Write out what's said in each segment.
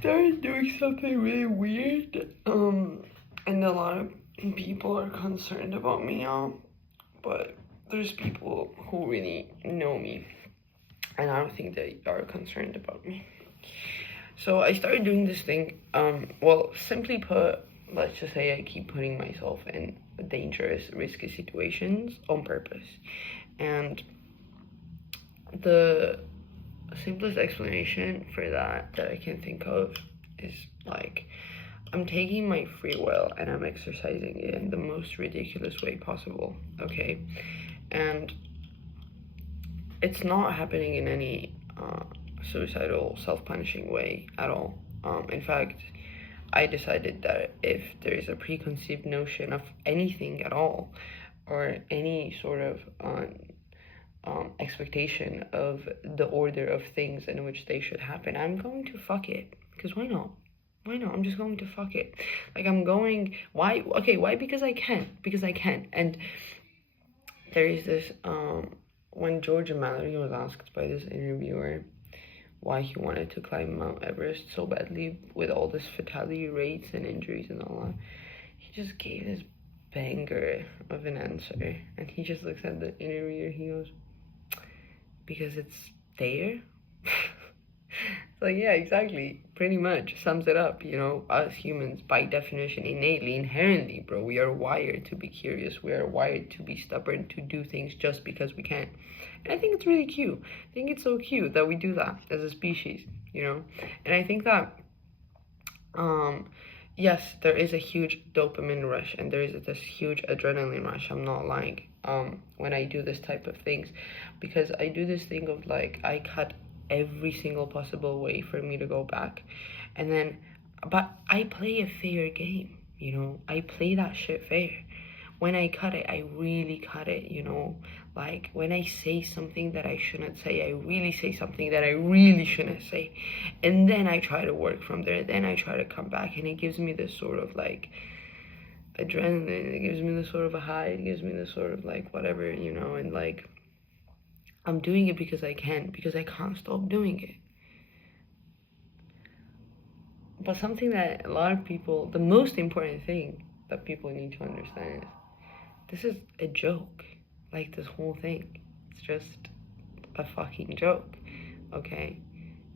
started doing something really weird. And a lot of people are concerned about me now, but there's people who really know me, and I don't think they are concerned about me. So I started doing this thing. Well, simply put, let's just say I keep putting myself in dangerous, risky situations on purpose. And the simplest explanation for that I can think of is like I'm taking my free will and I'm exercising it in the most ridiculous way possible, okay? And it's not happening in any suicidal, self-punishing way at all. In fact, I decided that if there is a preconceived notion of anything at all, or any sort of expectation of the order of things in which they should happen, I'm going to fuck it. Because why not? Why not? I'm just going to fuck it. Like, I'm going. Why? Okay, why? Because I can. Because I can. And there is this. When George Mallory was asked by this interviewer why he wanted to climb Mount Everest so badly with all this fatality rates and injuries and all that, he just gave this banger of an answer. And he just looks at the interviewer, he goes, because it's there. Like, yeah, exactly, pretty much sums it up. You know, us humans, by definition, innately, inherently, bro, we are wired to be curious. We are wired to be stubborn, to do things just because we can. And I think it's really cute. I think it's so cute that we do that as a species, you know. And I think that yes, there is a huge dopamine rush and there is this huge adrenaline rush. I'm not lying. When I do this type of things, because I do this thing of like, I cut every single possible way for me to go back, and then, but I play a fair game, you know. I play that shit fair. When I cut it, I really cut it, you know. Like, when I say something that I shouldn't say, I really say something that I really shouldn't say. And then I try to work from there. Then I try to come back. And it gives me this sort of, like, adrenaline. It gives me this sort of a high. It gives me this sort of, like, whatever, you know. And, like, I'm doing it because I can. Because I can't stop doing it. But something that a lot of people, the most important thing that people need to understand is, this is a joke. Like, this whole thing, it's just a fucking joke, okay?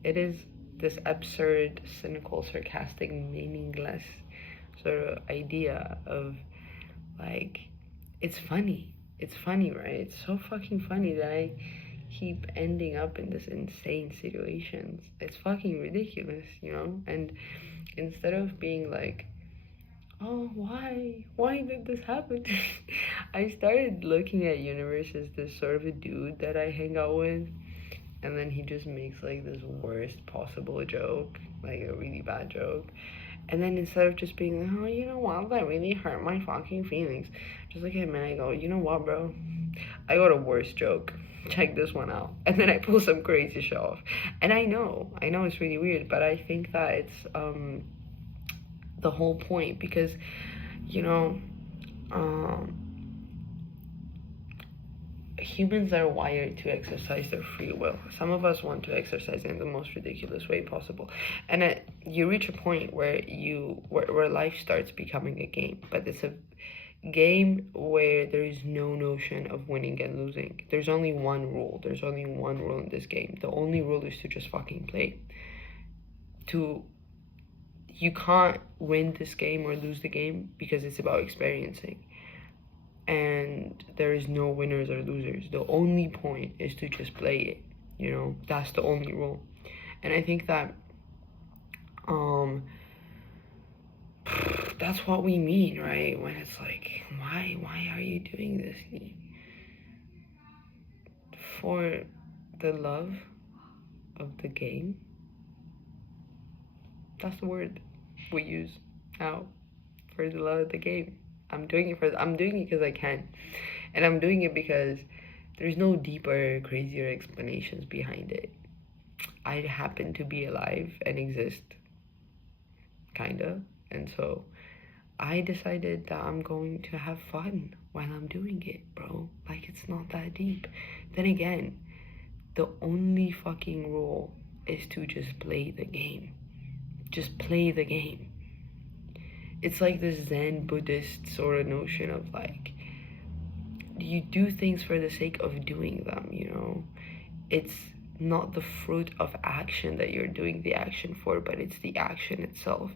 It is this absurd, cynical, sarcastic, meaningless sort of idea of, like, it's funny. It's funny, right? It's so fucking funny that I keep ending up in this insane situations. It's fucking ridiculous, you know? And instead of being like, oh, why did this happen? I started looking at universe as this sort of a dude that I hang out with, and then he just makes like this worst possible joke, like a really bad joke. And then instead of just being like, oh, you know what, that really hurt my fucking feelings, just look at him and I go, you know what, bro, I got a worse joke, check this one out. And then I pull some crazy shit off. And I know it's really weird, but I think that it's the whole point, because, you know, humans are wired to exercise their free will. Some of us want to exercise in the most ridiculous way possible, and you reach a point where where life starts becoming a game, but it's a game where there is no notion of winning and losing. There's only one rule. There's only one rule in this game. The only rule is to just fucking play. You can't win this game or lose the game because it's about experiencing. And there is no winners or losers. The only point is to just play it, you know? That's the only rule. And I think that that's what we mean, right? When it's like, why are you doing this? For the love of the game. That's the word we use now, for the love of the game. I'm doing it because I can. And I'm doing it because there's no deeper, crazier explanations behind it. I happen to be alive and exist, kinda. And so I decided that I'm going to have fun while I'm doing it, bro. Like, it's not that deep. Then again, the only fucking rule is to just play the game. just play the game. It's like this Zen Buddhist sort of notion of like, you do things for the sake of doing them, you know? It's not the fruit of action that you're doing the action for, but it's the action itself.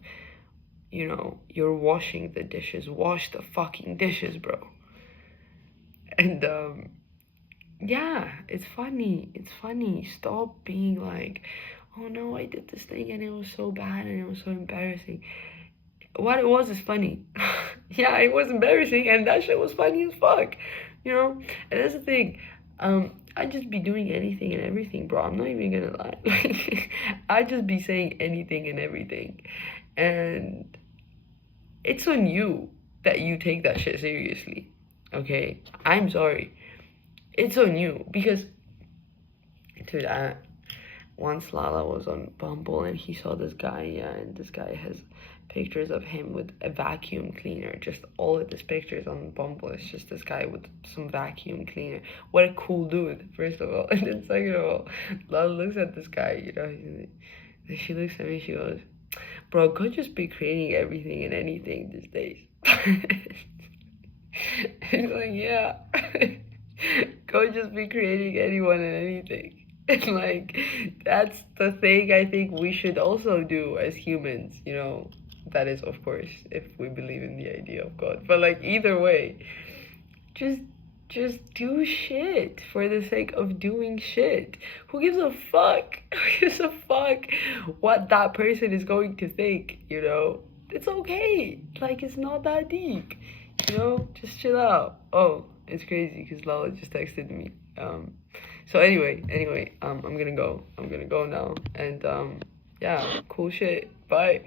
You know, you're washing the dishes. Wash the fucking dishes, bro. And, yeah, it's funny. It's funny. Stop being like, oh no, I did this thing and it was so bad and it was so embarrassing. What it was is funny. Yeah, it was embarrassing and that shit was funny as fuck. You know? And that's the thing. I just be doing anything and everything, bro. I'm not even gonna lie. I just be saying anything and everything. And it's on you that you take that shit seriously. Okay? I'm sorry. It's on you. Because, dude, once Lala was on Bumble and he saw this guy, yeah, and this guy has pictures of him with a vacuum cleaner. Just all of his pictures on Bumble is just this guy with some vacuum cleaner. What a cool dude, first of all. And then second of all, Lala looks at this guy, you know, and she looks at me, she goes, bro, God just be creating everything and anything these days. He's like, yeah. God just be creating anyone and anything. And like, that's the thing I think we should also do as humans, you know. That is, of course, if we believe in the idea of God. But like, either way, just do shit for the sake of doing shit. Who gives a fuck? Who gives a fuck what that person is going to think, you know? It's okay. Like, it's not that deep, you know? Just chill out. Oh, it's crazy because Lala just texted me. So anyway, I'm gonna go now. And yeah, cool shit. Bye.